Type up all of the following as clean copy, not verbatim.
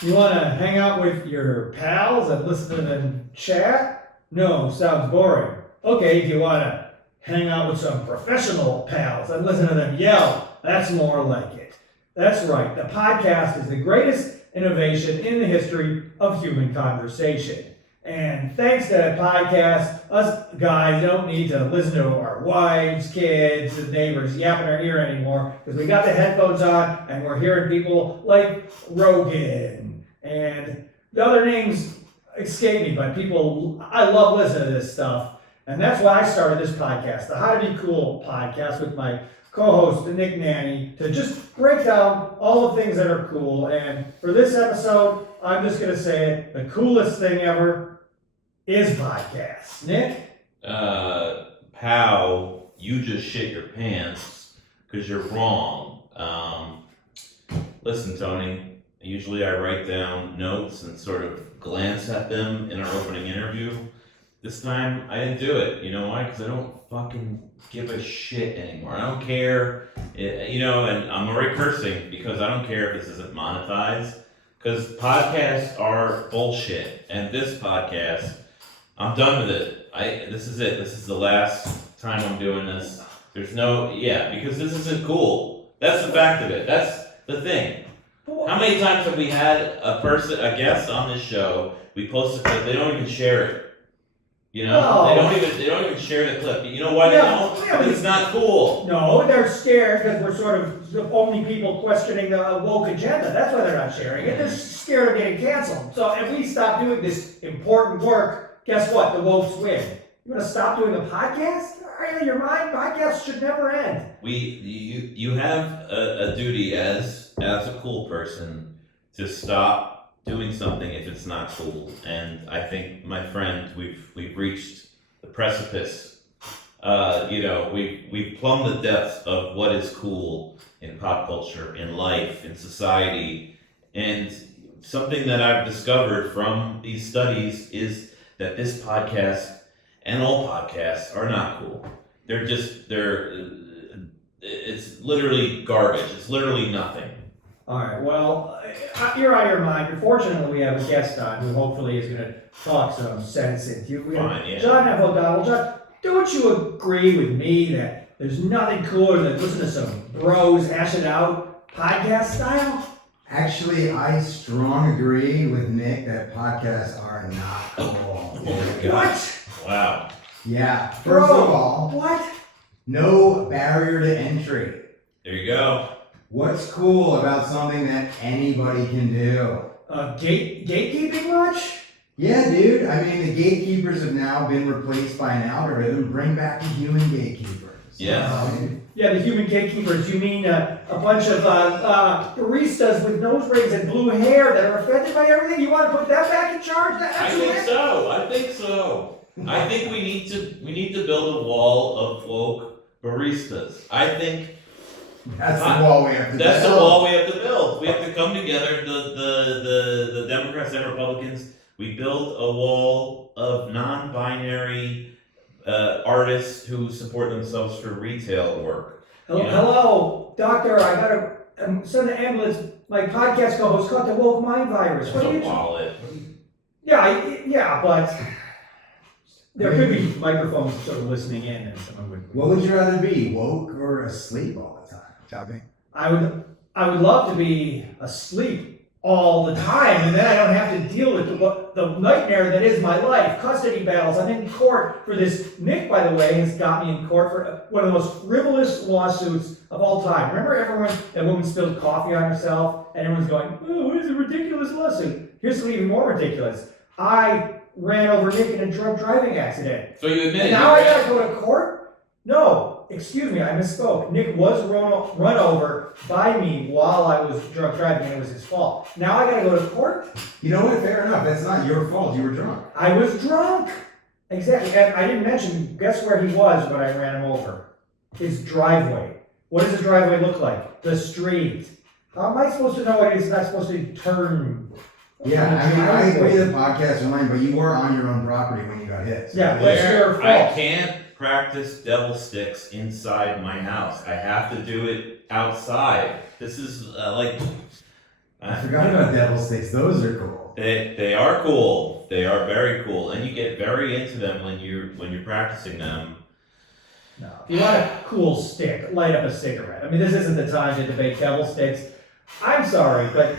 You want to hang out with your pals and listen to them chat? No, sounds boring. Okay, if you want to hang out with some professional pals and listen to them yell, that's more like it. That's right, the podcast is the greatest innovation in the history of human conversation. And thanks to that podcast, us guys don't need to listen to our wives, kids, and neighbors yapping our ear anymore because we got the headphones on and we're hearing people like Rogan and the other names escape me, but people, I love listening to this stuff. And that's why I started this podcast, the How to Be Cool podcast with my co-host Nick Nanny, to just break down all the things that are cool. And for this episode, I'm just going to say it, the coolest thing ever is podcasts. Nick? Pal, you just shit your pants because you're wrong. Listen, Tony, usually I write down notes and sort of glance at them in our opening interview. This time, I didn't do it. You know why? Because I don't fucking give a shit anymore. I don't care, and I'm already cursing because I don't care if this isn't monetized. Because podcasts are bullshit. And this podcast, I'm done with it. This is it. This is the last time I'm doing this. Because this isn't cool. That's the fact of it. That's the thing. How many times have we had a guest on this show, we post a clip, they don't even share it. They don't even share the clip. You know why they don't? Because it's not cool. No, they're scared because we're sort of the only people questioning the woke agenda. That's why they're not sharing it. They're scared of getting canceled. So if we stop doing this important work, guess what? The wokes win. You want to stop doing a podcast? Are you out of your mind? Podcasts should never end. You have a duty as a cool person to stop doing something if it's not cool. And I think, my friend, we've reached the precipice. We've plumbed the depths of what is cool in pop culture, in life, in society. And something that I've discovered from these studies is that this podcast and all podcasts are not cool. It's literally garbage. It's literally nothing. All right, well, you're out of your mind. Unfortunately, we have a guest on who hopefully is going to talk some sense into you. Fine, yeah. John F. O'Donnell. John, don't you agree with me that there's nothing cooler than listening to some bros hash it out podcast style? Actually, I strong agree with Nick that podcasts are not cool. Oh my God. What? Wow. Yeah, first of all, What? no barrier to entry. There you go. What's cool about something that anybody can do? Gatekeeping much? Yeah, dude. I mean, the gatekeepers have now been replaced by an algorithm. Bring back the human gatekeepers. Yes. Yeah, the human gatekeepers. You mean a bunch of baristas with nose rings and blue hair that are offended by everything? You want to put that back in charge? I think so. I think we need to build a wall of woke baristas. I think That's the wall we have to that's build. the wall we have to build. We have to come together, the Democrats and Republicans. We build a wall of non-binary artists who support themselves for retail work. Hello, doctor. I gotta send an ambulance. My podcast co-host caught the woke mind virus. What do you? Wallet. Yeah, but there could be microphones sort of listening in, and someone would. What would you rather be, woke or asleep all the time? Choppy? I would love to be asleep all the time, and then I don't have to deal with the nightmare that is my life. Custody battles. I'm in court for this. Nick, by the way, has got me in court for one of the most frivolous lawsuits of all time. Remember that woman spilled coffee on herself, and everyone's going, "Oh, it's a ridiculous lawsuit." Here's something even more ridiculous. I ran over Nick in a drunk driving accident. So you admit And it. now I gotta go to court? No, excuse me, I misspoke. Nick was run over by me while I was drunk driving, and it was his fault. Now I gotta go to court? You know what? Fair enough. That's not your fault. You were drunk. I was drunk. Exactly. And I didn't mention, guess where he was when I ran him over? His driveway. What does his driveway look like? The street. How am I supposed to know it's not supposed to turn? Yeah, I mean, I agree the podcast online, but you were on your own property when you got hit. So Yeah, but it's your fault. I can't practice devil sticks inside my house. I have to do it outside. This is I forgot about devil sticks. Those are cool. They are cool. They are very cool, and you get very into them when you're practicing them. No. If you want a cool stick, light up a cigarette. I mean, this isn't the time to debate devil sticks. I'm sorry, but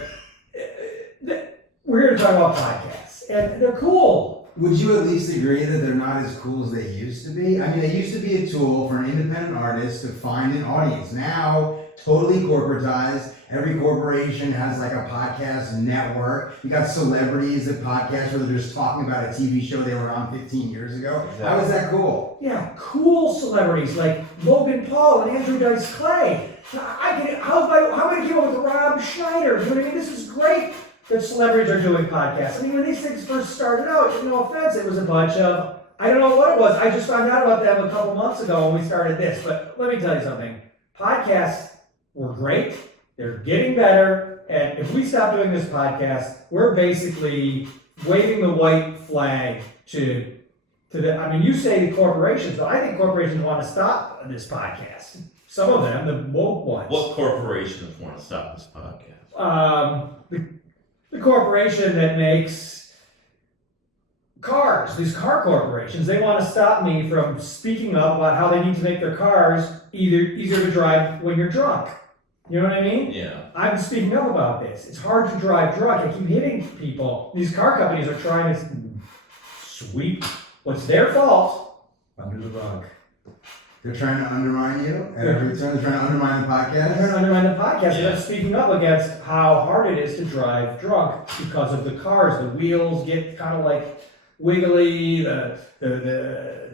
we're here to talk about podcasts, and they're cool. Would you at least agree that they're not as cool as they used to be? I mean, they used to be a tool for an independent artist to find an audience. Now, totally corporatized. Every corporation has like a podcast network. You got celebrities that podcast where they're just talking about a TV show they were on 15 years ago. Exactly. How is that cool? Yeah, cool celebrities like Logan Paul and Andrew Dice Clay. How many people with Rob Schneider? You know what I mean? This is great that celebrities are doing podcasts. I mean, when these things first started out, no offense, it was a bunch of, I don't know what it was. I just found out about them a couple months ago when we started this. But let me tell you something. Podcasts were great. They're getting better. And if we stop doing this podcast, we're basically waving the white flag to the, I mean, you say the corporations, but I think corporations want to stop this podcast. Some of them, the woke ones. What corporations want to stop this podcast? The corporation that makes cars, these car corporations, they want to stop me from speaking up about how they need to make their cars easier to drive when you're drunk. You know what I mean? Yeah. I'm speaking up about this. It's hard to drive drunk. I keep hitting people. These car companies are trying to sweep what's their fault under the rug. They're trying to undermine you. They're trying to undermine the They're trying to podcast. undermine the podcast. Yeah. They're speaking up against how hard it is to drive drunk because of the cars. The wheels get kind of like wiggly. The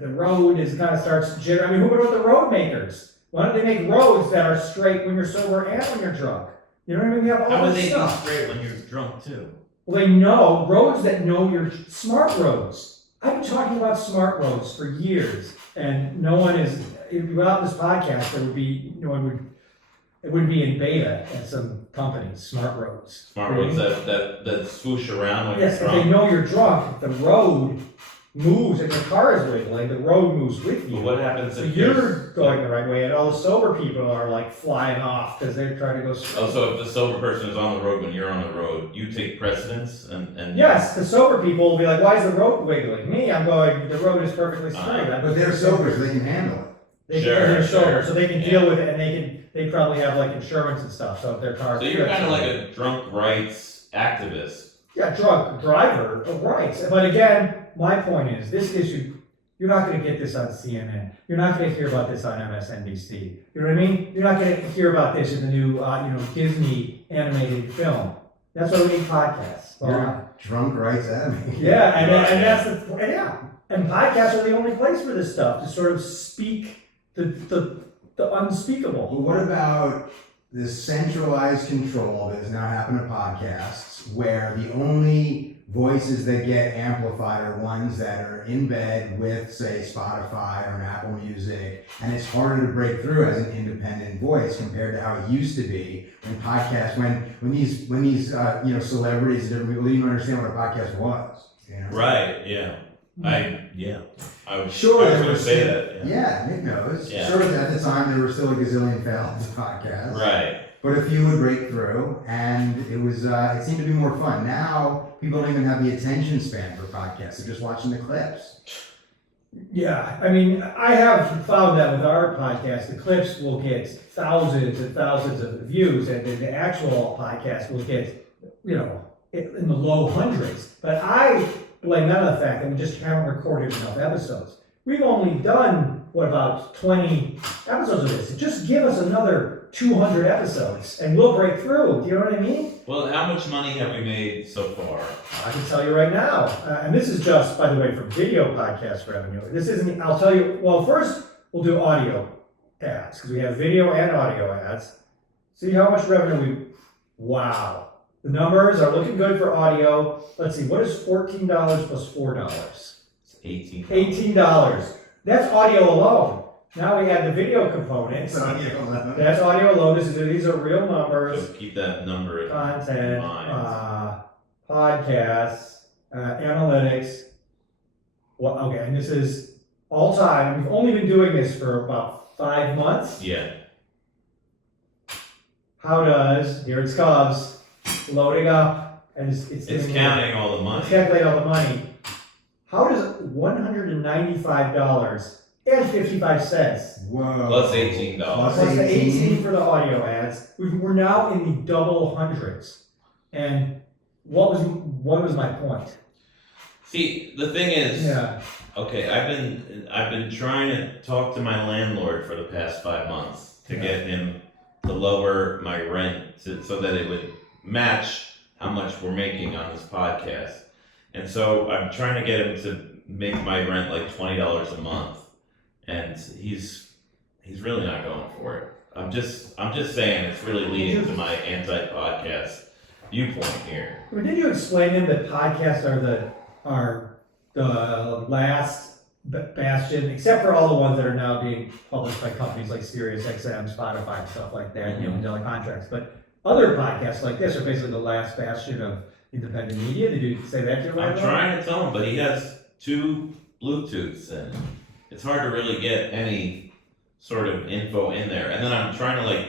road is kind of starts jittering. I mean, who about the road makers? Why don't they make roads that are straight when you're sober and when you're drunk? You know what I mean? We have all How would this they be stuff. straight when you're drunk too? Well, they know roads that know your smart roads. I've been talking about smart roads for years, and no one is. Without this podcast, there would be no one would. It wouldn't be in beta at some companies. Smart roads. Smart roads that swoosh around when Yes, you're if they drunk. know you're drunk, if the road moves and the car is wiggling, the road moves with you. But what happens So if you're going the right way, and all the sober people are like flying off because they're trying to go straight. Also, if the sober person is on the road when you're on the road, you take precedence and Yes, the sober people will be like, "Why is the road wiggling?" Me, I'm going. The road is perfectly straight. But they're sober, so they can handle it. They're sober, Sure. so they can deal with it, and they probably have like insurance and stuff. So if their car. So you're kind of like a drunk rights activist. Yeah, drunk driver of rights. But again, my point is, this issue, you're not going to get this on CNN. You're not going to hear about this on MSNBC. You know what I mean? You're not going to hear about this in the new, Disney animated film. That's why we need podcasts. You're a drunk rights advocate. Yeah, and that's and podcasts are the only place for this stuff to sort of speak the unspeakable. But what about this centralized control that has now happened to podcasts, where the only voices that get amplified are ones that are in bed with, say, Spotify or an Apple Music, and it's harder to break through as an independent voice compared to how it used to be when podcasts, when these celebrities and different people didn't even understand what a podcast was. You know? Right. Yeah. I would Sure, I was there going was to say that. Yeah, Nick knows. Yeah. Sure, at the time there were still a gazillion failed podcasts. Right. But a few would break through, and it was it seemed to be more fun. Now people don't even have the attention span for podcasts; they're just watching the clips. Yeah, I mean, I have found that with our podcast, the clips will get thousands and thousands of views, and the actual podcast will get, in the low hundreds. But I blame that on the fact that we just haven't recorded enough episodes. We've only done, about 20 episodes of this. Just give us another 200 episodes, and we'll break through. Do you know what I mean? Well, how much money have we made so far? I can tell you right now, and this is just, by the way, for video podcast revenue. This isn't, I'll tell you, well, first we'll do audio ads, because we have video and audio ads. See how much revenue wow. The numbers are looking good for audio. Let's see, what is $14 plus $4? It's 18. $18. That's audio alone. Now we add the video components. That's audio alone. These are real numbers. So keep that number in Content, mind. podcasts, analytics. Well, okay, and this is all time. We've only been doing this for about 5 months. Yeah. Here it comes, loading up and it's It's giving me- counting all the Let's money. calculate all the money. How does $195.55 Whoa. Plus $18. Plus plus the 18. 18 for the audio ads? We're now in the double hundreds. And what was my point? See, the thing is, Yeah. okay, I've been trying to talk to my landlord for the past 5 months to Yeah. get him to lower my rent so that it would match how much we're making on this podcast. And so I'm trying to get him to make my rent like $20 a month, and he's really not going for it. I'm just saying it's really leading to my anti-podcast viewpoint here. Well, did you explain to him that podcasts are the last bastion, except for all the ones that are now being published by companies like SiriusXM, Spotify, and stuff like that, you know, they're like contracts. But other podcasts like this are basically the last bastion of independent media. Did you say that to your I'm landlord? trying to tell him, but he has 2 Bluetooths, and it's hard to really get any sort of info in there. And then I'm trying to like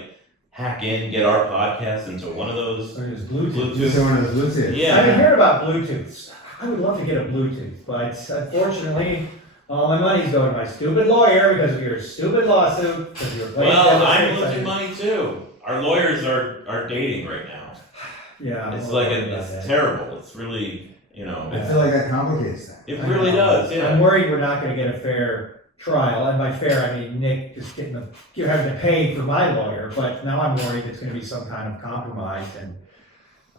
hack in, get our podcast into one of those Or just Bluetooth? Just Bluetooth. one of those Bluetooth. Yeah. I didn't hear about Bluetooths. I would love to get a Bluetooth, but unfortunately, all my money's going to my stupid lawyer because of your stupid lawsuit, because you were playing Well, devil's I'm advocate. losing money too. Our lawyers are dating right now. Yeah. It's I'm like worried about it's that. terrible. It's really, you know, I feel like that complicates things. it really does. I'm Yeah. worried we're not gonna get a fair trial, and by fair, I mean Nick is you're having to pay for my lawyer, but now I'm worried it's gonna be some kind of compromise, and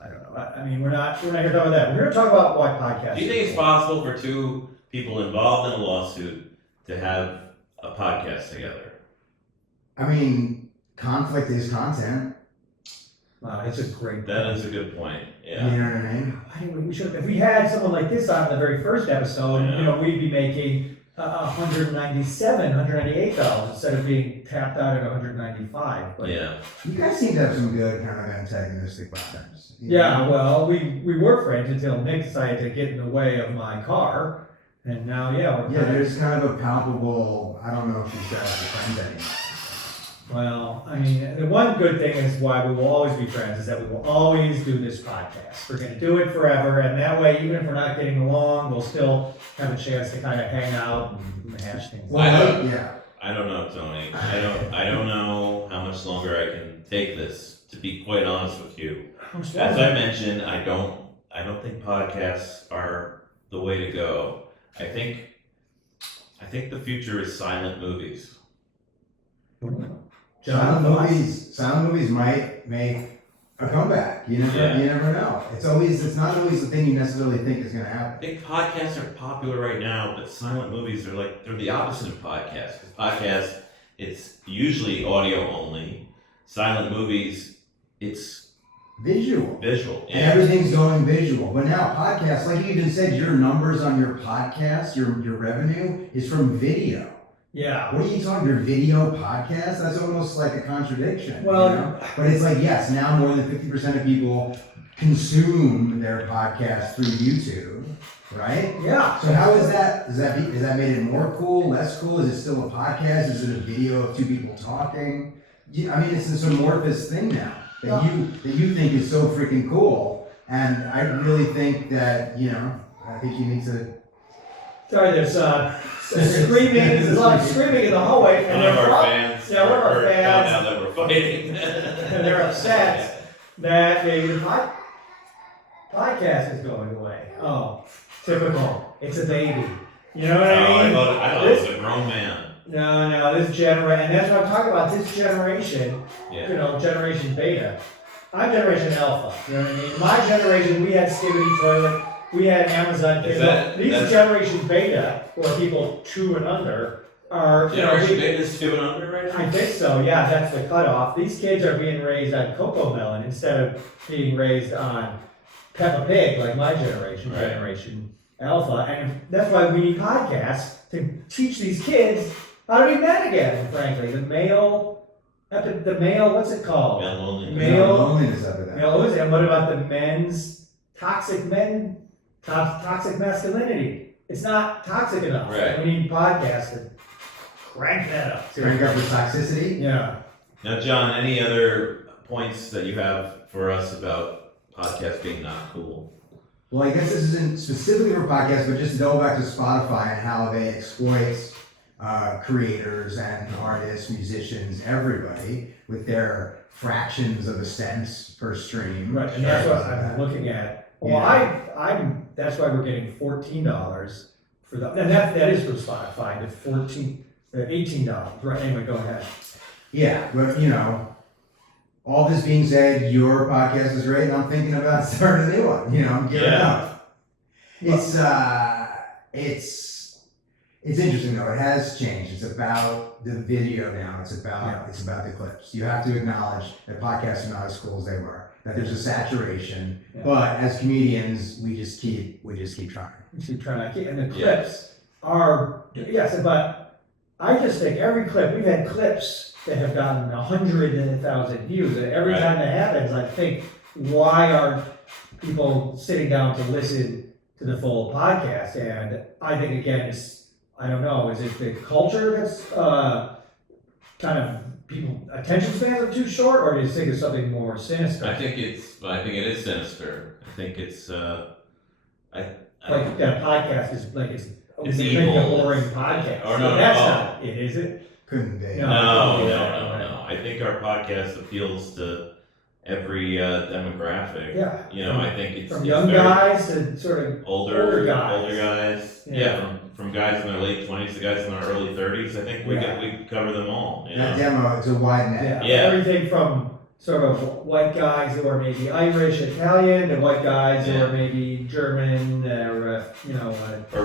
I don't know, I mean, we're not here to talk about that, we're here to talk about why podcasts. Do you think it's possible for 2 people involved in a lawsuit to have a podcast together? I mean, conflict is content. It's just great. That is a good point. You Yeah. know what I mean? I think we should, if we had someone like this on the very first episode, Yeah. you know, we'd be making $198 instead of being tapped out at 195. But Yeah. You guys seem to have some good kind of antagonistic patterns. You yeah, know? well, we were friends until Nick decided to get in the way of my car, and now, yeah, we're Yeah, kind of, there's kind of a palpable, I don't know if she's a friend anymore. well, I mean, the one good thing is why we will always be friends is that we will always do this podcast. We're gonna do it forever, and that way, even if we're not getting along, we'll still have a chance to kind of hang out and hash things Well, I out. don't- yeah. I don't know, Tony. I don't know how much longer I can take this, to be quite honest with you. As I mentioned, I don't think podcasts are the way to go. I think the future is silent movies. Sound movies might make a comeback. You never know. It's not always the thing you necessarily think is gonna I happen. think podcasts are popular right now, but silent movies are they're the opposite of podcasts. 'Cause podcasts, it's usually audio only. Silent movies, it's Visual. visual. And everything's going visual. But now podcasts, like you even said, your numbers on your podcast, your revenue is from video. Yeah, What are you talking, your video podcast? That's almost like a contradiction. well, you know? But it's like, yes, now more than 50% of people consume their podcast through YouTube, right? yeah. So how is that, has that made it more cool, less cool? Is it still a podcast? Is it a video of 2 people talking? I mean, it's this amorphous thing now that you think is so freaking cool. And I really think that, I think you need to. Sorry, there's screaming, there's a lot of screaming in the hallway, and One of they're our fans yeah, one of our found fans- out that we're fighting. and they're upset that maybe the podcast is going away. Oh, typical. It's a baby. You know what I mean? I thought it was a grown man. No, this generation, and that's what I'm talking about. This generation, Yeah. Generation Beta. I'm Generation Alpha. You know what I mean? My generation, we had Skibidi Toilet, we had Amazon Is Kindle. These that's- Generation Beta, or people 2 and under, are Generation Beta is 2 and under right now? I think so, yeah, that's the cutoff. These kids are being raised on Cocoa Melon instead of being raised on Peppa Pig like my generation, Right. Generation Alpha. And that's why we need podcasts to teach these kids how to be men again, frankly. The male, what's it called? Yeah, lonely. Male- Loneliness after that. And what about the men's toxic masculinity? It's not toxic enough. Right. We need podcasts to crank that up. Crank up the toxicity. Yeah. Now, John, any other points that you have for us about podcast being not cool. Well, I guess this isn't specifically for podcasts, but just to go back to Spotify and how they exploit creators and artists, musicians, everybody with their fractions of a cent per stream. Right, and that's what I'm looking at. Well, I'm that's why we're getting $14 for the, and that is for Spotify, the $18, right? Anyway, go ahead. Yeah, but all this being said, your podcast is great, and I'm thinking about starting a new one. I'm gearing up. It's interesting though. It has changed. It's about the video now. It's about the clips. You have to acknowledge that podcasts are not as cool as they were. That there's a saturation, but as comedians, we just keep trying. We keep trying to keep, and the clips are but I just think every clip we've had clips that have gotten 100,000 views, and every time that happens, I think, why aren't people sitting down to listen to the full podcast? And I think again, I don't know, is it the culture that's kind of people attention spans are too short, or do you think it's something more sinister? I think it is sinister. I think it's like that podcast is like it's evil. a boring podcast. Or no, that's not it, is it? Couldn't be. No. No. I think our podcast appeals to every demographic. Yeah. I think it's From it's young very guys to sort of older guys. guys. Yeah. From guys in their late 20s to guys in their early 30s. I think we cover them all. That demo, it's a wide net. Yeah. Everything from sort of white guys who are maybe Irish, Italian, to white guys who are maybe German, or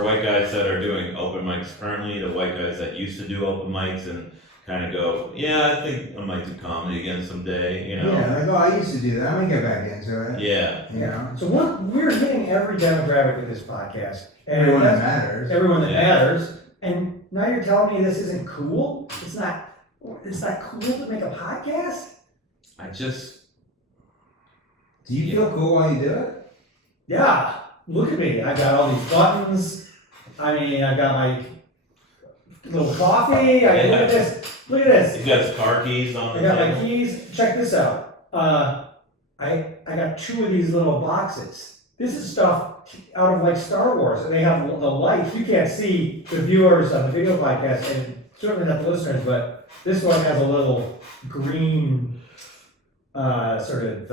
white guys that are doing open mics currently, the white guys that used to do open mics and kind of go, I think I might do comedy again someday, Yeah, like, I used to do that. I'm gonna get back into it. Yeah. So we're hitting every demographic with this podcast. And Everyone that matters. Everyone that matters. And now you're telling me this isn't cool? It's not cool to make a podcast? Do you feel cool while you do it? Yeah. Look at me. I got all these buttons. I mean, I got my little coffee. Look at this. Look at this. You got his car keys on I the got table. my keys. Check this out. I got 2 of these little boxes. This is stuff out of like Star Wars, and they have the lights. You can't see the viewers on the video podcast, and certainly not the listeners, but this one has a little green sort of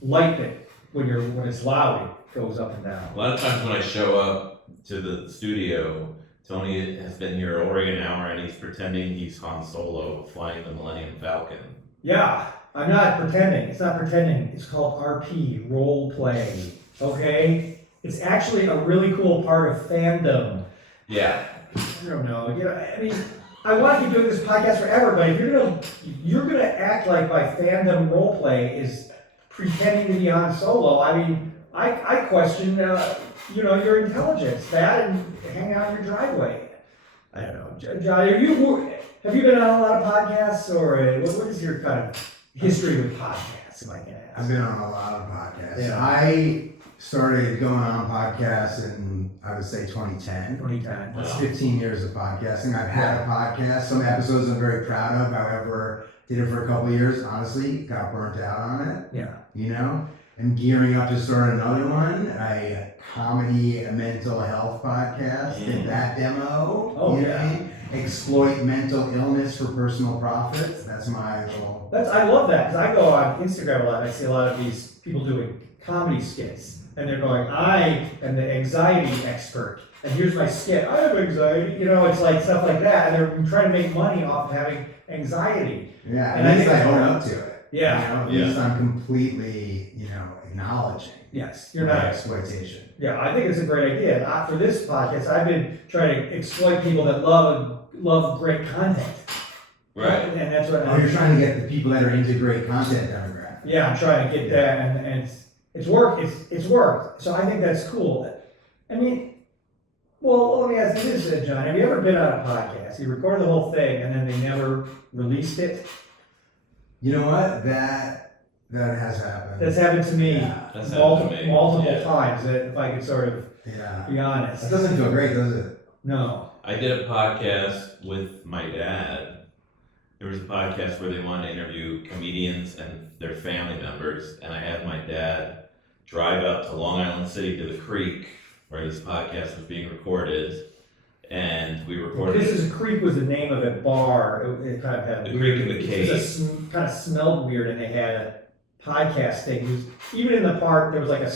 light that when it's loud, it goes up and down. A lot of times when I show up to the studio, Tony has been here already an hour and he's pretending he's Han Solo flying the Millennium Falcon. Yeah, I'm not pretending. It's not pretending. It's called RP, role play. Okay? It's actually a really cool part of fandom. Yeah. I don't know. I mean, I want to keep doing this podcast forever, but if you're gonna act like my fandom role play is pretending to be Han Solo, I mean, I question your intelligence, that and hang out in your driveway. I don't know, John. Have you been on a lot of podcasts, or what is your kind of history with podcasts? If I can ask. I've been on a lot of podcasts. Yeah. I started going on podcasts in, I would say, 2010. 2010. That's 15 years of podcasting. I've had a podcast. Some episodes I'm very proud of. However, did it for a couple of years. Honestly, got burnt out on it. Yeah. I'm gearing up to start another one, a comedy and mental health podcast. Did that demo. Oh, you know what I mean? Exploit mental illness for personal profit. That's my goal. I love that, because I go on Instagram a lot and I see a lot of these people doing comedy skits. And they're going, I am the anxiety expert, and here's my skit. I have anxiety. It's like stuff like that. And they're trying to make money off of having anxiety. Yeah, And at I least think I own that's- up to it. Yeah. At least I'm completely, acknowledging Yes, you're my not. exploitation. Yeah, I think it's a great idea. For this podcast, I've been trying to exploit people that love great content. Right. And that's what Oh, you're trying to get the people that are into great content demographic. Yeah, I'm trying to get that, and it's worked. It's worked. So I think that's cool. I mean, well, let me ask you this, John. Have you ever been on a podcast? You record the whole thing, and then they never released it. You know what? That has happened. That's happened to me That's happened to me. multiple Yeah. times. If I could sort of Yeah. be honest. That doesn't feel great, does it? No. I did a podcast with my dad. There was a podcast where they wanted to interview comedians and their family members, and I had my dad drive out to Long Island City to the creek where this podcast was being recorded, and we recorded This it. is Creek was the name of a bar. It kind of had The Creek in the it Cave. kind of smelled weird, and they had a podcast thing. It was, even in the part, there was like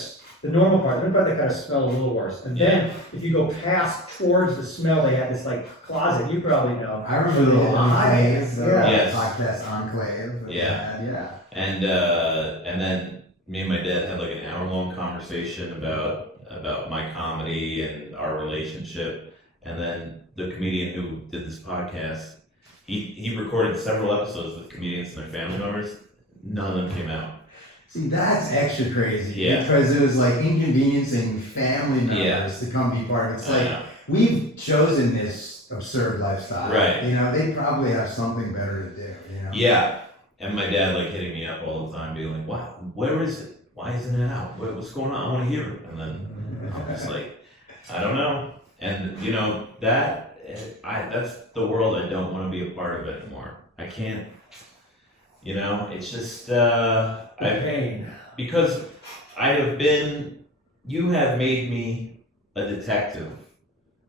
the normal part. The part that kind of smelled a little worse. And then if you go past towards the smell, they had this like closet. You probably know. I remember the little enclave, the Yes. podcast enclave. Yeah. Yeah. And then me and my dad had like an hour-long conversation about my comedy and our relationship. And then the comedian who did this podcast, he recorded several episodes with comedians and their family members. None of them came out. See, that's extra crazy. Yeah. Because it was like inconveniencing family members Yeah. to come be part of it. It's I like, know. we've chosen this absurd lifestyle. Right. You know, they probably have something better to do, you know? Yeah. And my dad like hitting me up all the time, being like, "Wow, where is it? Why isn't it out? What's going on? I want to hear it." And then I'm just like, I don't know. And you know that's the world I don't want to be a part of anymore. I can't. You know, it's just Pain. because you have made me a detective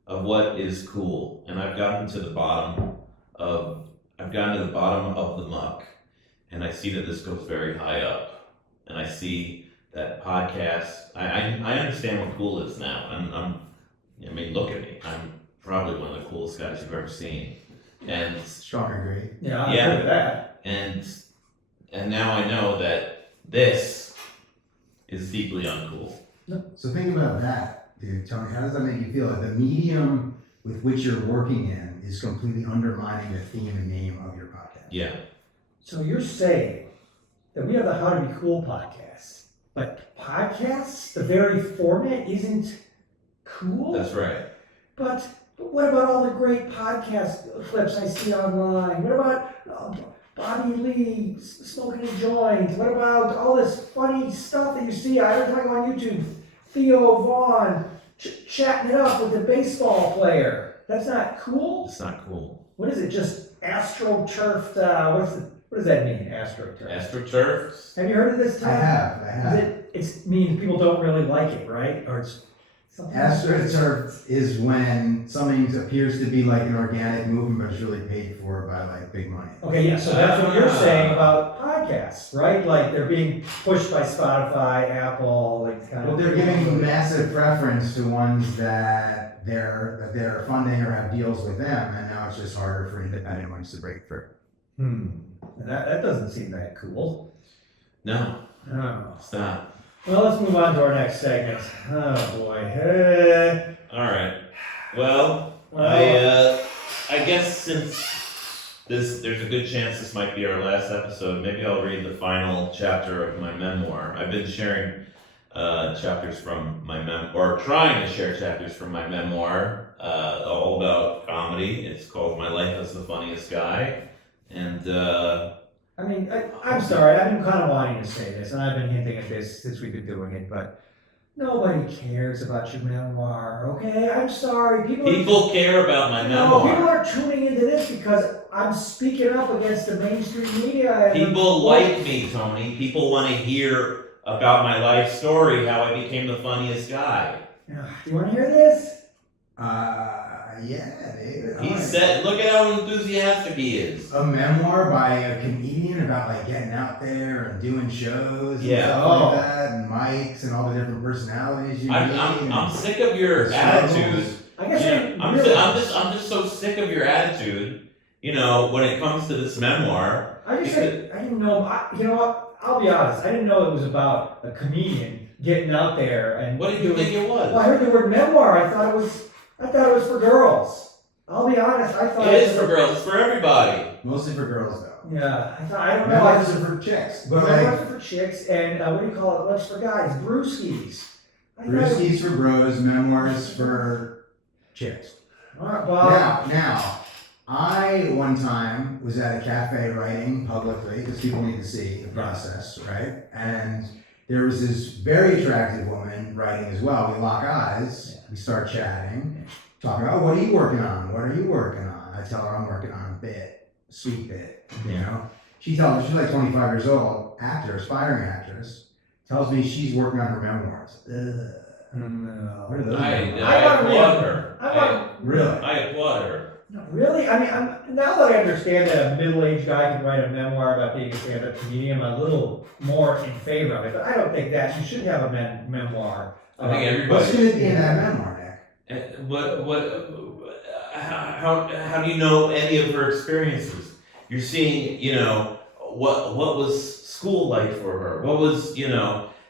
of what is cool, and I've gotten to the bottom of the muck, and I see that this goes very high up, and I see that podcasts. I understand what cool is now, and I mean, look at me. I'm probably one of the coolest guys you've ever seen, and Strong agree. Yeah, I Yeah. agree with that. and now I know that this is deeply uncool. So think about that, dude. Tony, how does that make you feel? Like the medium with which you're working in is completely undermining the theme and name of your podcast. Yeah, So you're saying that we have the How to Be Cool podcast, but podcasts, the very format isn't cool? that's right. But what about all the great podcast clips I see online? What about Bobby Lee smoking a joint? What about all this funny stuff that you see? I heard talking on YouTube, Theo Vaughn chatting it up with the baseball player. That's not cool? It's not cool. What is it? Just astroturfed? What does that mean? Astroturf. AstroTurf. Have you heard of this I term? have. It means people don't really like it, right? Or it's something. AstroTurf is when something appears to be like an organic movement, but it's really paid for by like big money. Okay, yeah. So that's what you're saying about podcasts, right? Like they're being pushed by Spotify, Apple, like kind Well, of. they're giving massive preference to ones that they're funding or have deals with them, and now it's just harder for independent ones to break through. That doesn't seem that cool. No, Oh. it's not. Well, let's move on to our next segment. Oh boy. All right. Well, Well, I guess since there's a good chance this might be our last episode, maybe I'll read the final chapter of my memoir. I've been sharing chapters from my or trying to share chapters from my memoir, all about comedy. It's called My Life as the Funniest Guy, and I mean, I'm sorry. I've been kind of wanting to say this, and I've been hinting at this since we've been doing it, but nobody cares about your memoir, okay? I'm sorry. people care about my No, people memoir. are tuning into this because I'm speaking up against the mainstream media. People like me, Tony. People want to hear about my life story, how I became the funniest guy. Do you want to hear this? Yeah, David. He Alright. said, look at how enthusiastic he is. A memoir by a comedian about like getting out there and doing shows and Yeah. stuff Oh. like that, and mics and all the different personalities you I'm, meet. I'm, I'm and sick of your struggles. attitude. I guess I didn't I'm realize- just so sick of your attitude. You know, when it comes to this memoir. I didn't know. You know what? I'll be honest. I didn't know it was about a comedian getting out there and. What did you think it Well, I was? heard the word memoir. I thought it was for girls. I'll be honest. I thought It is for girls. It's for everybody. Mostly for girls though. Yeah, I don't know. I Memoirs just are for chicks, but memoirs like are for chicks, and what do you call it? What's for guys? Brewskis. I thought it- brewskis for bros, memoirs for chicks. All right, well, Now, I one time was at a cafe writing publicly because people need to see the process, right? And there was this very attractive woman writing as well. We lock eyes, we start chatting, talking about, what are you working on? What are you working on? I tell her I'm working on a bit, a sweet bit, you know? She tells me she's like 25 years old, actor, aspiring actress, tells me she's working on her memoirs. No. What are those? I memoirs? applaud her. I want- Really? I applaud her. No, really? I mean, now that I understand that a middle-aged guy can write a memoir about being a stand-up comedian, I'm a little more in favor of it. But I don't think that you should have a memoir. I think everybody. What's going to be in that memoir, Nick? How do you know any of her experiences? You're seeing, what was school like for her? What was,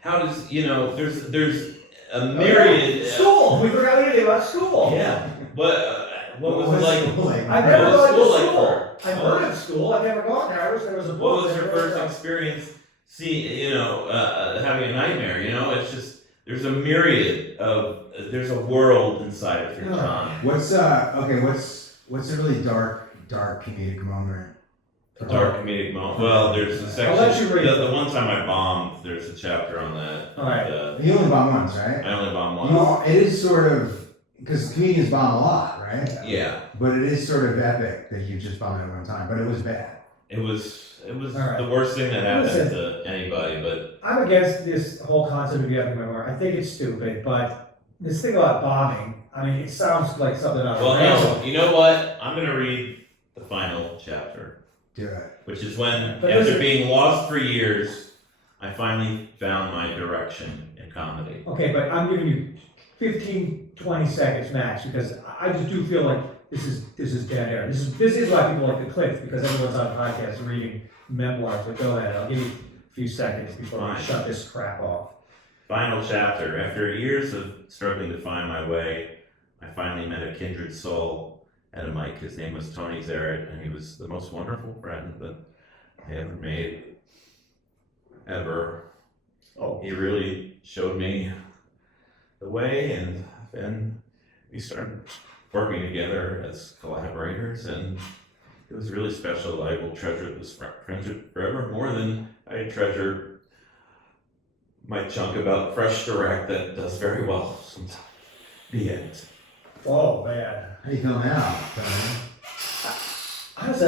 how does, there's a myriad. School! We forgot anything about school. Yeah, but what was it like? school like? I've never What was gone to school like school. for her? I've heard of school. I've never gone there. I wish there was a book. What was her that first I- experience? Having a nightmare. It's just there's a myriad of there's a world inside of your John. What's what's a really dark comedic moment? A dark comedic moment. Well, there's a section. I'll let you read it. The one time I bombed, there's a chapter on that. All right. You only bomb once, right? I only bombed once. You know, it is sort of because comedians bomb a lot, right? Yeah, But it is sort of epic that you just bombed at one time. But it was bad. it was All right. the worst thing that happened Listen. to anybody. But I'm against this whole concept of having a memoir. I think it's stupid, but this thing about bombing, I mean, it sounds like something out of well, Rambo. no, you know what? I'm gonna read the final chapter, Do it. which is when, But after listen- being lost for years, I finally found my direction in comedy. Okay, but I'm giving you 15, 20 seconds max because I just do feel like this is dead air. This is why people like the clicks because everyone's on podcasts reading memoirs. But go ahead, I'll give you a few seconds before we Fine. shut this crap off. Final chapter. After years of struggling to find my way, I finally met a kindred soul at a mic. His name was Tony Zarrett, and he was the most wonderful friend that I ever made, ever. Oh, He really showed me the way, and then we started working together as collaborators, and it was really special. I will treasure this friendship forever, more than I treasure my chunk about Fresh Direct that does very well sometimes. The end. oh man. How do you feel now, Tony? Honestly,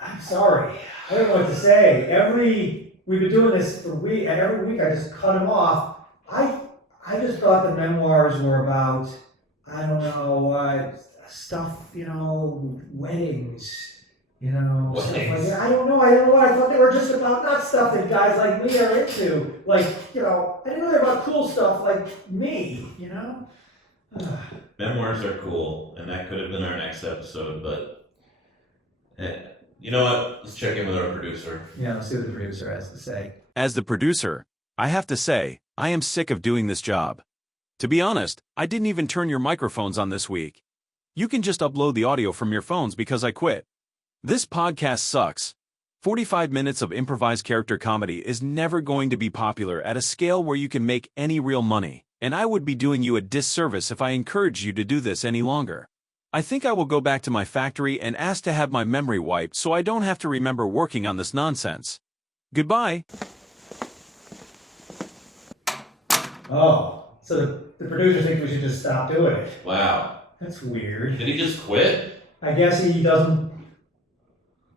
I'm sorry. I don't know what to say. We've been doing this for week, and every week I just cut them off. I just thought the memoirs were about, I don't know, stuff, weddings, stuff like Weddings. that. I don't know. I thought they were just about not stuff that guys like me are into. Like, I didn't know they were about cool stuff like me, Memoirs are cool, and that could have been our next episode, but you know what? Let's check in with our producer. Yeah, let's see what the producer has to say. As the producer, I have to say, I am sick of doing this job. To be honest, I didn't even turn your microphones on this week. You can just upload the audio from your phones because I quit. This podcast sucks. 45 minutes of improvised character comedy is never going to be popular at a scale where you can make any real money, and I would be doing you a disservice if I encouraged you to do this any longer. I think I will go back to my factory and ask to have my memory wiped so I don't have to remember working on this nonsense. Goodbye. Oh, so the producer thinks we should just stop doing it. Wow. That's weird. Did he just quit? I guess he doesn't.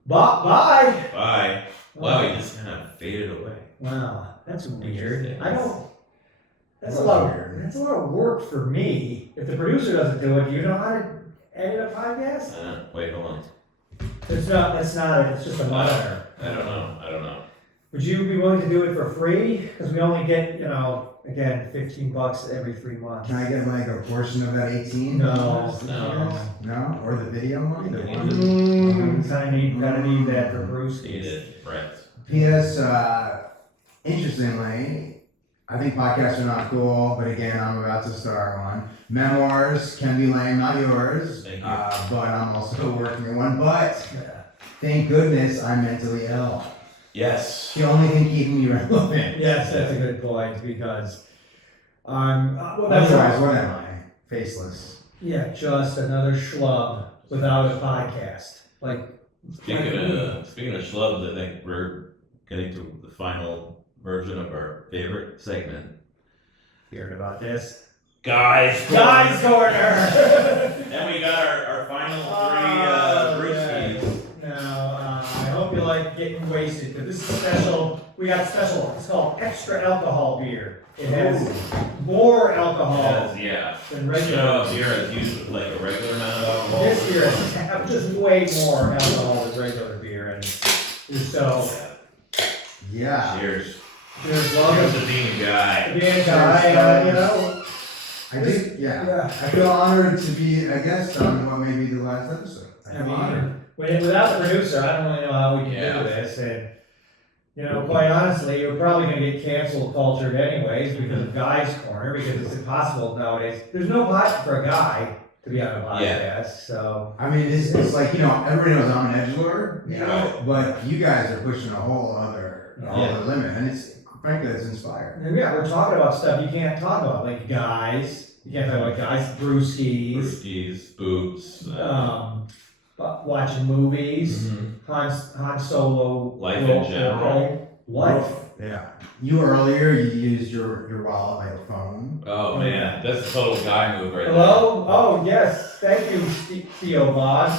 Bye. Bye. Wow, he just kind of faded away. Wow, that's weird. Interesting. I don't. That's a That's lot. weird. That's a lot of work for me. If the producer doesn't do it, do you know how to edit a podcast? Wait, hold on. It's not. That's not it. It's just a monitor. I don't know. Would you be willing to do it for free? Because we only get, again, $15 every 3 months. Can I get like a portion of that 18? No. No? Or the video money? The Yeah. one? Gotta need that for Bruce. Need it, right? P.S. Interestingly, I think podcasts are not cool, but again, I'm about to start one. Memoirs can be lame, not yours. Thank you. But I'm also working on one. But Yeah. thank goodness I'm mentally ill. Yes. It's the only thing keeping me relevant. Yes, that's a good point because that's Otherwise, what am I? Faceless. Yeah, just another schlub without a podcast. Like, Speaking of schlubs, I think we're getting to the final version of our favorite segment. hearing about this. Guys Corner! Then we got our final Oh, three yeah. brewskis. Now, I hope you like getting wasted because this is special we got special, it's called extra alcohol beer. It has more alcohol Yeah. than regular. Beer is used like a regular amount of alcohol. This beer has just way more alcohol than regular beer, and so, Yeah. Cheers. there's Here's welcome. the being a guy. Being you know, I think, yeah. yeah. I feel honored to be a guest on what may be the last episode. I I feel honored. mean, without the producer, I don't really know how we can Yeah. do this, and, you know, quite honestly, you're probably gonna get canceled cultured anyways because of Guy's Corner, because it's impossible nowadays. There's no pot for a guy to be on a podcast, so. I mean, it's like, everybody knows I'm an edgelord, Yeah. but you guys are pushing a whole other Yeah. limit, and frankly, it's inspired. And yeah, we're talking about stuff you can't talk about, like guys, you can't talk about guys, brewskis, Brewskis, boobs. watching movies, Mhm. Han Solo. Life in role- general. Life. Yeah. You earlier, you used your wallet like a phone. Oh man, that's a total guy move right Hello? Oh, yes, thank you, Theo Vaughn.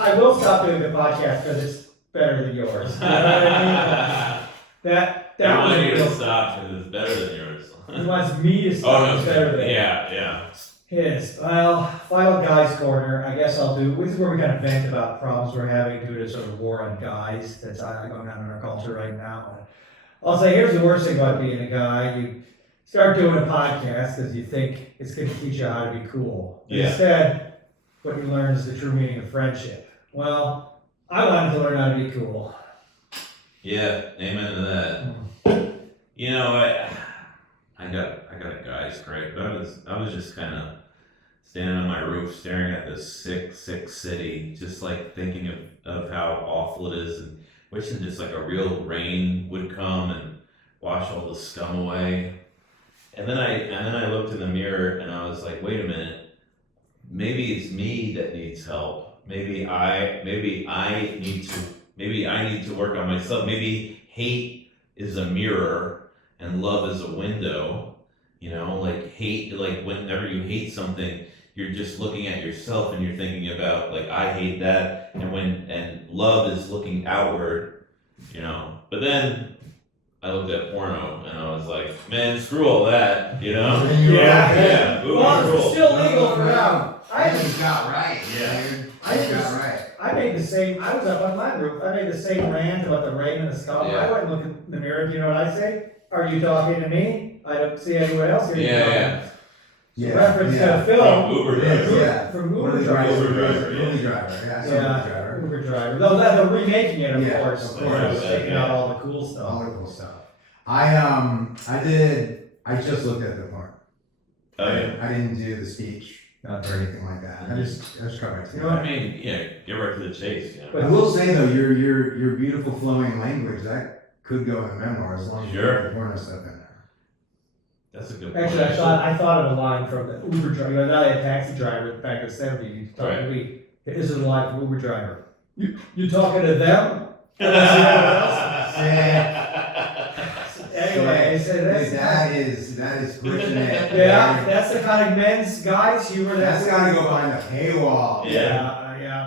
I will stop doing the podcast because it's better than yours. You know what I mean? That I was want you to real. stop because it's better than yours. He wants me to Oh stop, no, it's better than yeah. his. Well, final guys corner, I guess I'll do, this is where we kind of vent about problems we're having due to sort of war on guys that's going on in our culture right now. I'll say, here's the worst thing about being a guy, you start doing a podcast because you think it's going to teach you how to be cool. Yeah. Instead, what you learn is the true meaning of friendship. Well, I wanted to learn how to be cool. Yeah, amen to that. You know, I got a guy's great, but I was just kind of standing on my roof staring at this sick city, just like thinking of how awful it is and wishing just like a real rain would come and wash all the scum away. And then I looked in the mirror and I was like, wait a minute, maybe it's me that needs help. Maybe I need to work on myself. Maybe hate is a mirror and love is a window. You know, like hate, like whenever you hate something, you're just looking at yourself and you're thinking about like, I hate that. And love is looking outward, you know. But then I looked at porno and I was like, man, screw all that, you know? Yeah. Moving Well, it's rules. still legal for now. I just got right. Yeah. Dude. I You just- got right. I made the same, I was up on my roof, I made the same rant about the rain and the scum. Yeah. I went and looked in the mirror, do you know what I say? Are you talking to me? I don't see anyone else here. Yeah. Reference to a film. From Uber It is, driver. yeah. From One Uber of the driver. Uber driver, yeah. Movie driver, yeah. Yeah, Uber driver. Though they're remaking it, of Yeah, course. of They're course. taking out all the cool All stuff. the cool stuff. I just looked at the porn. Oh yeah. I didn't do the speech or anything like that. I just cut right to You it. know I mean, yeah, get right to the chase, you know. I will say though, your beautiful flowing language that could go in a memoir as long as you Sure. put the porno stuff in there. That's a good point. Actually, I thought of a line from the Uber driver, you know, now they had taxi driver back in the 70s. Right. This is a line from Uber driver. You talking to them? Anyway, so that's, that is pushing it. yeah, that's the kind of men's guys humor. That's gotta go behind the paywall. Yeah,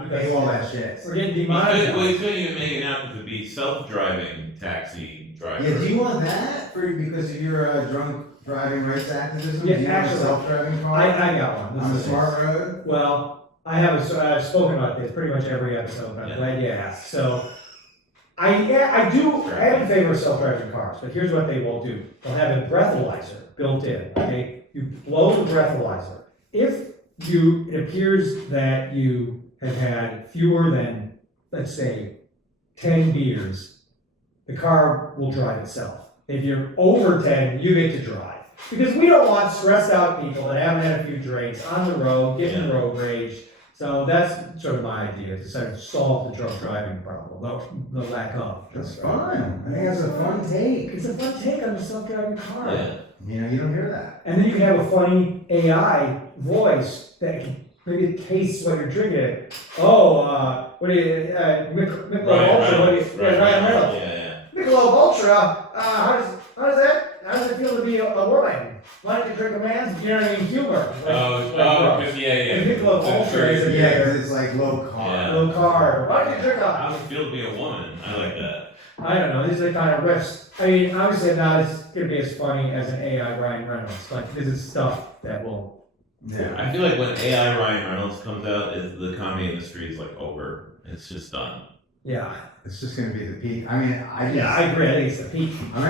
Paywall because that shit. we're getting Well, demonetized. he's going to make it happen to be self-driving taxi driver. Yeah, do you want that because of your drunk driving race activism? Yeah, do you want a actually, self-driving car I got one. on the This is- smart road? Well, I've spoken about this pretty much every episode, but I'm Yeah. glad you asked. So, I am in favor of self-driving cars, but here's what they will do. They'll have a breathalyzer built in, okay? You blow the breathalyzer. If it appears that you have had fewer than, let's say, 10 beers, the car will drive itself. If you're over 10, you get to drive. Because we don't want stressed out people that haven't had a few drinks on the road, getting road rage. So that's sort of my idea, to sort of solve the drunk driving problem, the lack of. That's fun. I think that's a fun take. It's a fun take on a self-driving car. Yeah. You don't hear that. And then you can have a funny AI voice that can maybe tastes what you're drinking. Oh, what do you, Michelob Ultra, what do you, Ryan Reynolds. Yeah. Michelob Ultra, how does it feel to be a woman? Why don't you drink a man's, you know what I mean, humor? Yeah. Michelob Ultra is a Yeah, because it's like low carb. Yeah. low carb. Why don't you drink How a, does it feel to be a woman? I like that. I don't know, these are the kind of riffs, I mean, obviously not as, gonna be as funny as an AI Ryan Reynolds, but this is stuff that will, Yeah. I feel like when AI Ryan Reynolds comes out, is the comedy industry is like over. It's just done. yeah. It's just gonna be the peak. I mean, Yeah, I agree, I think it's the peak. I'm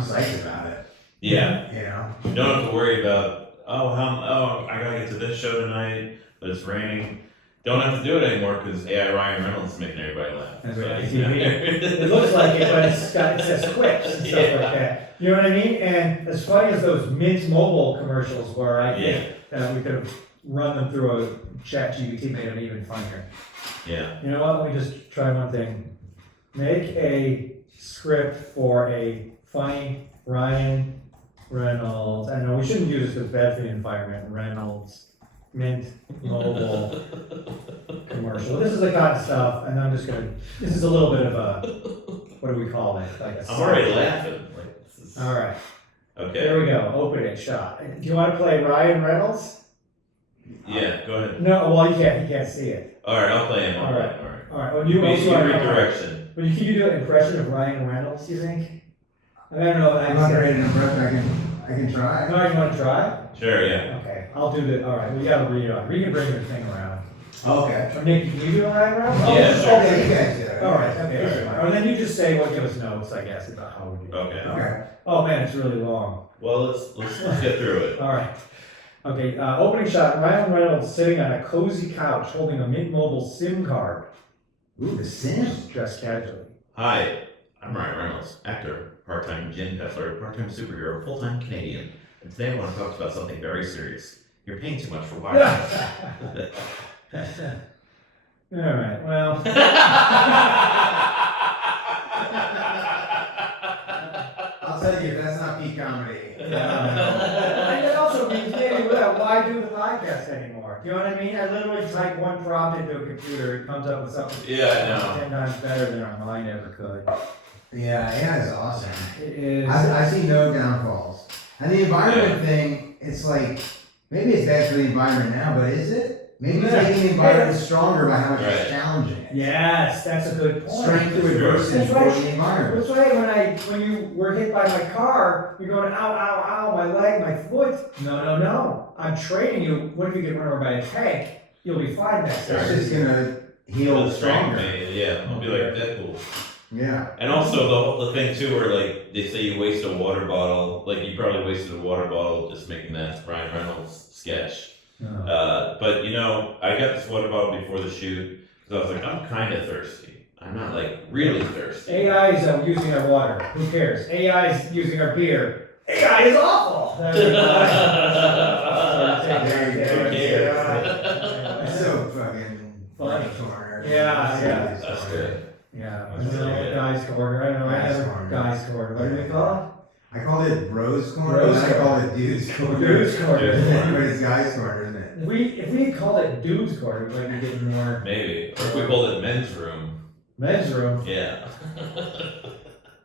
psyched about it. Yeah. You know? You don't have to worry about, I gotta get to this show tonight, but it's raining. Don't have to do it anymore because AI Ryan Reynolds is making everybody laugh. That's So, right. yeah. It looks like it, but it says quips and stuff like that. You know what I mean? And as funny as those Mint Mobile commercials were, I think we could have run them through a ChatGPT, made them even funnier. Yeah. You know what? Let me just try one thing. Make a script for a funny Ryan Reynolds. I know we shouldn't use this as bad for the environment. Reynolds Mint Mobile commercial. This is the kind of stuff, and I'm just gonna. This is a little bit of a. What do we call it? Like a. I'm already laughing. Like, this is... All right. Okay. There we go. Open it. Shot. Do you want to play Ryan Reynolds? Yeah, go ahead. No. Well, you can't. You can't see it. All right, I'll play him. All right. All right. All right. Well, you also You are. redirection. But can you do an impression of Ryan Reynolds? You think? I don't know. I'm not great at impression. I can try. No, you want to try? Sure, yeah. Okay. I'll do the. All right. We gotta read it on. We can bring your thing around. Okay. Or Nick, can you do Ryan Reynolds? Yeah, Oh, sure. okay. You guys do it. All right. Okay. Sure. That's fine. Or then you just say what. Give us notes, I guess, about how we do. Okay. Okay. Oh man, it's really long. Well, let's get through it. All right. Okay, opening shot, Ryan Reynolds sitting on a cozy couch holding a Mint Mobile SIM card. Ooh, the Sim. Dressed casually. Hi, I'm Ryan Reynolds, actor, part-time gin peddler, part-time superhero, full-time Canadian. And today I want to talk about something very serious. You're paying too much for wireless. All right, well, I'll tell you, that's not peak comedy. and it also means maybe why do the podcast anymore? Do you know what I mean? I literally type one prompt into a computer, it comes up with something Yeah, I know. 10 times better than our mind ever could. Yeah, AI is awesome. It is. I see no downfalls. And the environment thing, it's like, maybe it's bad for the environment now, but is it? Maybe it's Yeah. making the environment stronger by how much Right. it's challenging it. Yes, that's a good point. Strength to adversity That's for right. the environment. That's right. When you were hit by my car, you're going, ow, ow, ow, my leg, my foot. No. I'm training you. What if you get run over by a tank? You'll be fine next It's time. just gonna heal Feel stronger. Yeah, I'll be like Deadpool. Yeah. And also the thing too, where like they say you waste a water bottle, like you probably wasted a water bottle just making that Ryan Reynolds sketch. No. But you know, I got this water bottle before the shoot because I was like, I'm kind of thirsty. I'm not like really thirsty. AI is using our water. Who cares? AI is using our beer. AI is awful. It's so fucking Funny. corner. Yeah. That's good. Yeah, That's really good. Guy's Corner. I don't know. I Guy's have Corner. Guy's Corner. What do we call I called it Bros Corner, Bros and I call it Dudes it? Corner. Dude's Corner. But it's Guy's Corner, isn't it? If we had called it Dude's Corner, we might be getting more Maybe. Or if we called it men's room. men's room. Yeah.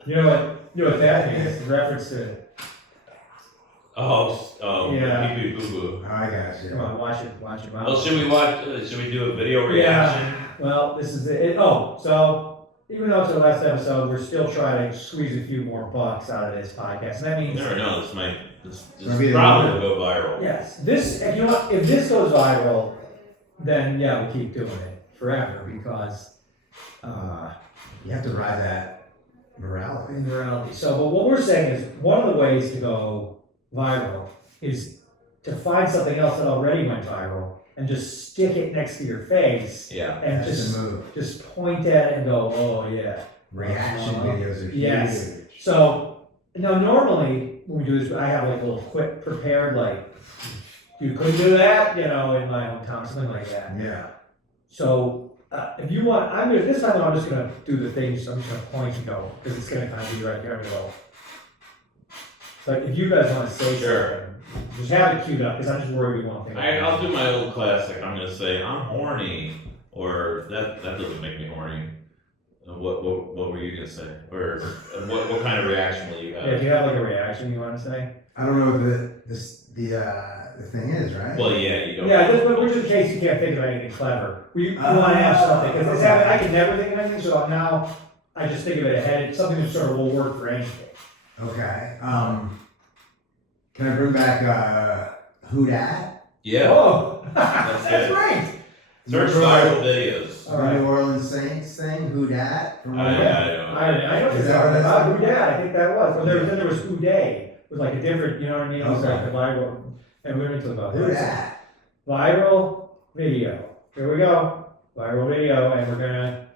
You know what that means? It's a reference to. Oh, pee pee boo boo. Oh, I got you. Come on, watch it, mouth. Well, should we do a video reaction? Well, this is it. Oh, so even though it's the last episode, we're still trying to squeeze a few more bucks out of this podcast. And that You means never know, this Maybe the probably movie. will go viral. yes, this. And you know what? If this goes viral, then yeah, we'll keep doing it forever because You have to ride that morality. in reality. So, but what we're saying is one of the ways to go viral is to find something else that already went viral and just stick it next to your face Yeah. and That's just the move. point at it and go, oh yeah. Reaction videos are huge. Yes. So now normally when we do this, I have like a little quick prepared like you could do that, you know, in my hometown, something like that. Yeah. So if you want, this time I'm just gonna do the things. I'm just gonna point and go because it's gonna kind of be right here. I'm gonna go. So if you guys want to say Sure. something, just have it queued up because I'm just worried we won't think. I'll do my old classic. I'm gonna say I'm horny, or that doesn't make me horny. What were you gonna say, or what kind of reaction will you Yeah, have? do you have like a reaction you want to say? I don't know what the thing is, right? Well, yeah, you go. Yeah, but just in case you can't think of anything clever, we want to have something because I can never think of anything. So now I just think of it ahead. It's something that sort of will work for anything. Okay. Can I bring back Who Dat? Yeah. Oh, That's that's it. right. Search Remember viral videos. All The right. New Orleans Saints thing? Who Dat? From I Who Dat? don't. I know what Is you're that what talking that's about. like? Who Dat? I think that was. Well, then there was Who Day. It was like a different, you know what I mean? It was Okay. like the viral. And we're going to talk about Who this. Dat? Viral video. Here we go. Viral video, and we're gonna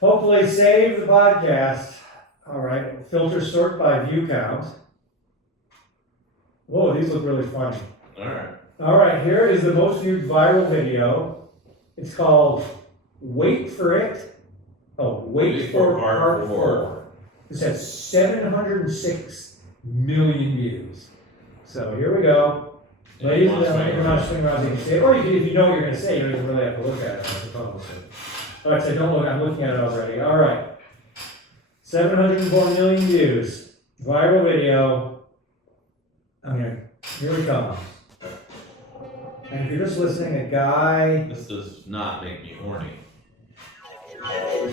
hopefully save the podcast. All right. Filter sort by view count. Whoa, these look really funny. Alright. All right, here is the most viewed viral video. It's called Wait for It. Oh, Wait for Part 4. This has 706 million views. So here we go. Ladies and gentlemen, you're not swing around so you can say it. Or you can, if you know what you're going to say, you don't even really have to look at it, I suppose. All right, so don't look, I'm looking at it already. All right. 704 million views. Viral video. Here we come. And if you're just listening, a guy. This does not make me horny.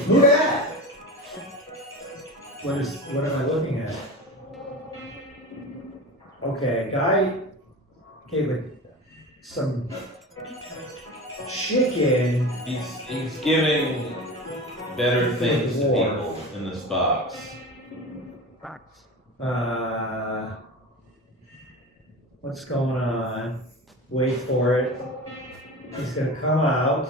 Who Dat? What am I looking at? Okay, a guy gave some chicken. He's giving better things to people in this box. What's going on? Wait for it. He's gonna come out.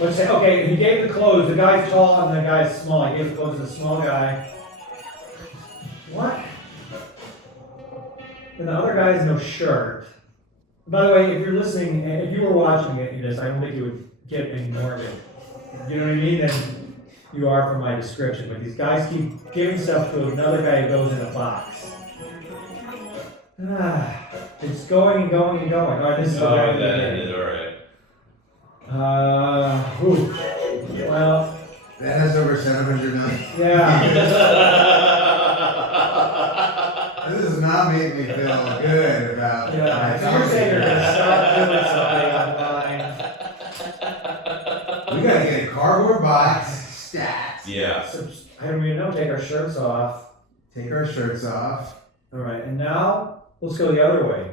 Let's say, okay, he gave the clothes. The guy's tall and the guy's small. He gave the clothes to the small guy. What? And the other guy has no shirt. By the way, if you're listening, and if you were watching it, I don't think you would get any more of it. You know what I mean? Than you are from my description. But these guys keep giving stuff to another guy who goes in a box. It's going and going and going. All right, this is Oh, the that very ended, alright. Well, That has over 700 million. yeah. This does not make me feel good about Yeah. So my you're saying you're gonna stop doing something online? We gotta get a cardboard box, stats. Yeah. I don't even know. Take our shirts off. Take our shirts off. All right, and now let's go the other way.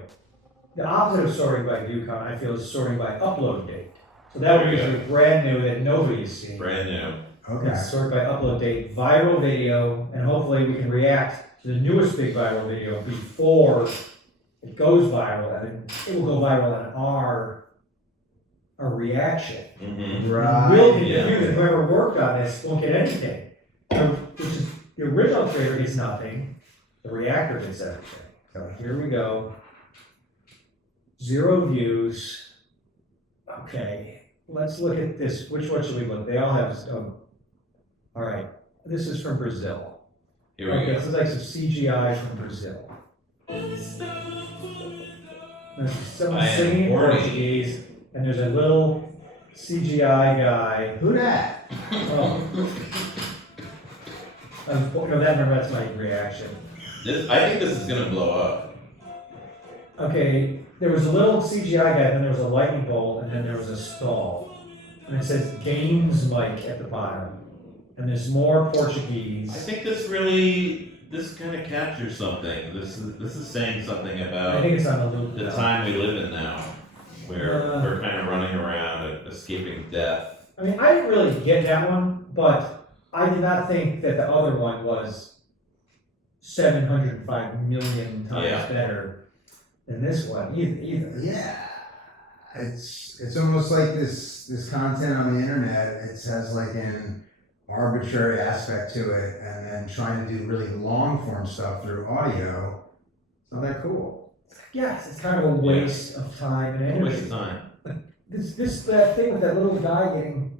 The opposite of sorting by view count, I feel, is sorting by upload date. So that would be something brand new that nobody's seen. Brand new. Okay. It's sort by upload date, viral video, and hopefully we can react to the newest big viral video before it goes viral, and it will go viral in our reaction. Mm-hmm. Right. We'll be yeah. confused. Whoever worked on this won't get anything. Which is, the original creator gets nothing, the reactor gets everything. So here we go. 0 views. Okay, let's look at this. Which one should we look? They all have, all right, this is from Brazil. Here we Okay, go. this is like some CGI from Brazil. There's someone I am singing in horny. Portuguese, and there's a little CGI guy. Who Dat? Oh. That's my reaction. I think this is gonna blow up. Okay, there was a little CGI guy, then there was a lightning bolt, and then there was a stall. And it says Games Mic at the bottom. And there's more Portuguese. I think this kind of captures something. This is saying something I about think it's on the loop. the now. time we live in now, where we're kind of running around and escaping death. I mean, I didn't really get that one, but I did not think that the other one was 705 million times Yeah. better than this one either. Yeah. It's almost like this content on the internet, it has like an arbitrary aspect to it, and then trying to do really long form stuff through audio. It's not that cool. Yes, it's kind of a waste of time and A waste energy. of time. That thing with that little guy getting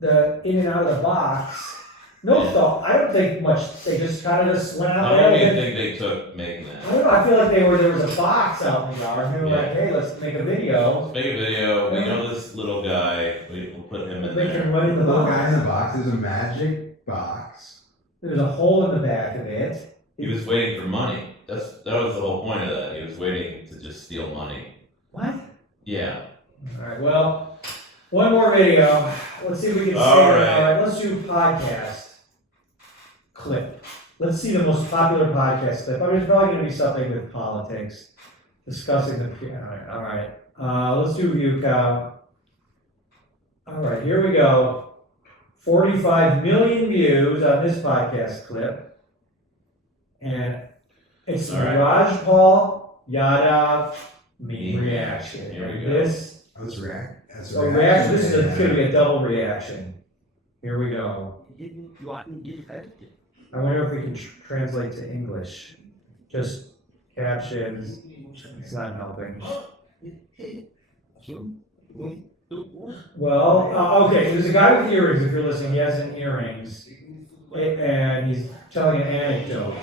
the in and out of the box. No Yeah. thought. I don't think much. They just kind of just went out How long do you there. think they took making I that? don't know. I feel like there was a box out in the yard. And they were Yeah. like, hey, let's make a video. Let's make a video. We know this little guy. We'll put him in They there. can run in The the little guy in the box. box is a magic box. There's a hole in the back of it. He was waiting for money. That was the whole point of that. He was waiting to just steal money. What? Yeah. All right. Well, one more video. Let's see if we can say, All right. alright, let's do podcast clip. Let's see the most popular podcast clip. I mean, it's probably gonna be something with politics, discussing the, alright. Let's do view count. Alright, here we go. 45 million views on this podcast clip. And it's the All right. Raj Paul Yadav meme Meme reaction. Here we go. This, Let's react. That's a so reaction, this is gonna be a double reaction. Here we go. I wonder if we can translate to English. Just captions. It's not helping. Well, okay, there's a guy with earrings, if you're listening, he has an earrings, and he's telling an anecdote.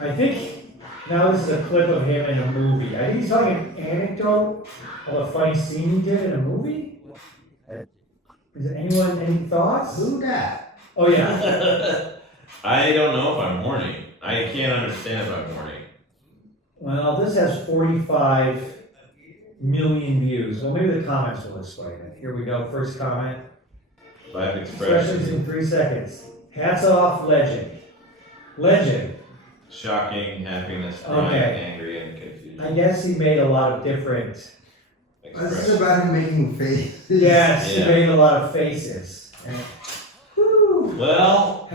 I think, now this is a clip of him in a movie. I think he's telling an anecdote of a funny scene he did in a movie? Is there anyone, any thoughts? Who that? Oh, yeah. I don't know if I'm horny. I can't understand if I'm horny. Well, this has 45 million views. Well, maybe the comments will explain it. Here we go, first comment. 5 Expressions expressions. in 3 seconds. Hats off, legend. Legend. Shocking, happiness, crying, Okay. angry, and confused. I guess he made a lot of different. This is Expressions. about him making faces. Yes, he Yeah. made a lot of faces. And, whew. Well,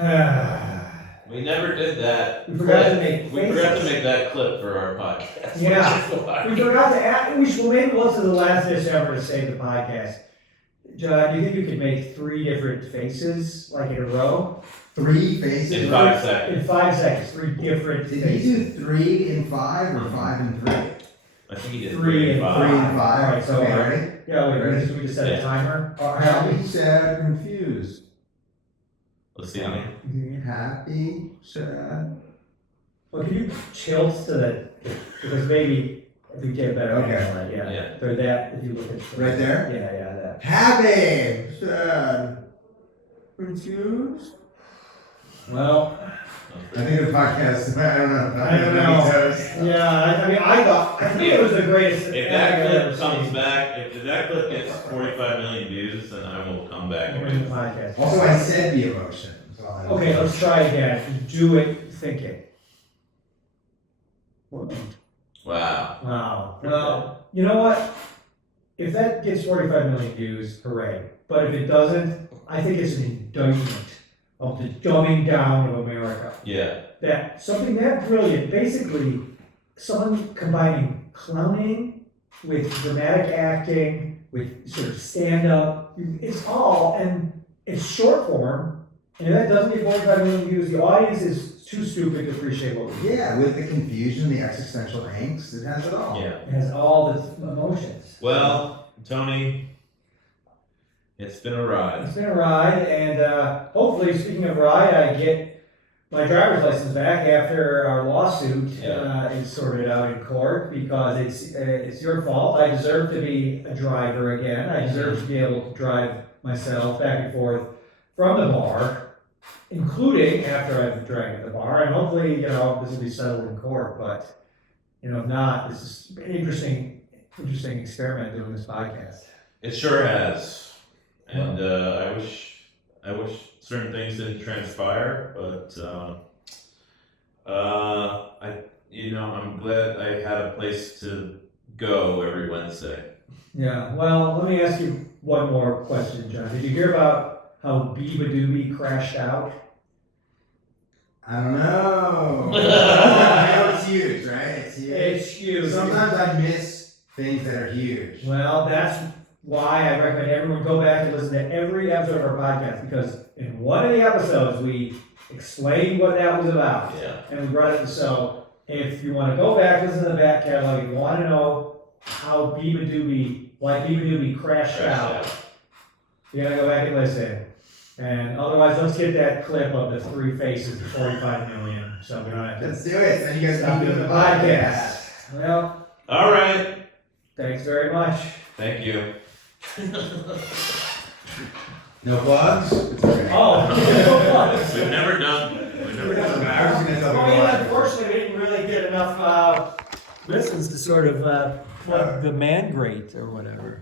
we we never did that. forgot to clip. make We forgot to faces. make that clip for our podcast. Yeah. Which is why. We forgot to add. We should maybe listen to the last dish ever to save the podcast. John, do you think you could make 3 different faces like in a row? 3 faces. In 5 seconds. In 5 seconds, 3 different Did faces. he do 3 in 5 or 5 in 3? I think he did 3 and 5. 3 in 5. Alright, so, okay, ready? Yeah, wait, Ready? we just set a Yeah. timer? Happy? Happy, sad, confused. Let's see. How Happy, sad. Well, can you tilt to the, because maybe if we get better Okay. angle, yeah. Yeah. Or that, if you look at. Right there? Yeah, that. Happy, sad, confused. Well, I think the podcast, I don't know. I don't know. Yeah, I mean, I think it was the greatest. If thing that I've ever clip comes seen. back, if that clip gets 45 million views, then I will come back. We're in the podcast. Also, I said the emotion. So I don't Okay, know. let's try again. Do it thinking. Wow. Wow. Well, you know what? If that gets 45 million views, hooray. But if it doesn't, I think it's an indictment of the dumbing down of America. Yeah. That something that brilliant, basically, someone combining clowning with dramatic acting, with sort of stand up, it's all, and it's short form, and if that doesn't get 45 million views, the audience is too stupid to appreciate what we do. Yeah, with the confusion, the existential angst, it has it all. Yeah. It has all the emotions. Well, Tony, it's been a ride. It's been a ride, and hopefully, speaking of ride, I get my driver's license back after our lawsuit is sorted out in court, because it's your fault. I deserve to be a driver again. I deserve to be able to drive myself back and forth from the bar, including after I've drank at the bar. And hopefully, this will be settled in court. But if not, this is an interesting experiment doing this podcast. It sure has. And I wish certain things didn't transpire, but I'm glad I had a place to go every Wednesday. Yeah, well, let me ask you one more question, John. Did you hear about how Biba Doobie crashed out? I don't know. I know it's huge, right? It's huge. It's huge. Sometimes I miss things that are huge. Well, that's why I recommend everyone go back and listen to every episode of our podcast, because in one of the episodes we explained what that was about. Yeah. And we brought it. So if you want to go back, listen to the back catalog, if you want to know why Biba Doobie crashed out, you gotta go back and listen. And otherwise, let's get that clip of the 3 faces to 45 million. So we don't have to Let's do it. And you guys stop keep doing doing the podcast. Well, All right. thanks very much. Thank you. No plugs? It's okay. Oh, We've never done. I was gonna tell well, people. unfortunately, we didn't really get enough listens to sort of plug the man grate or whatever.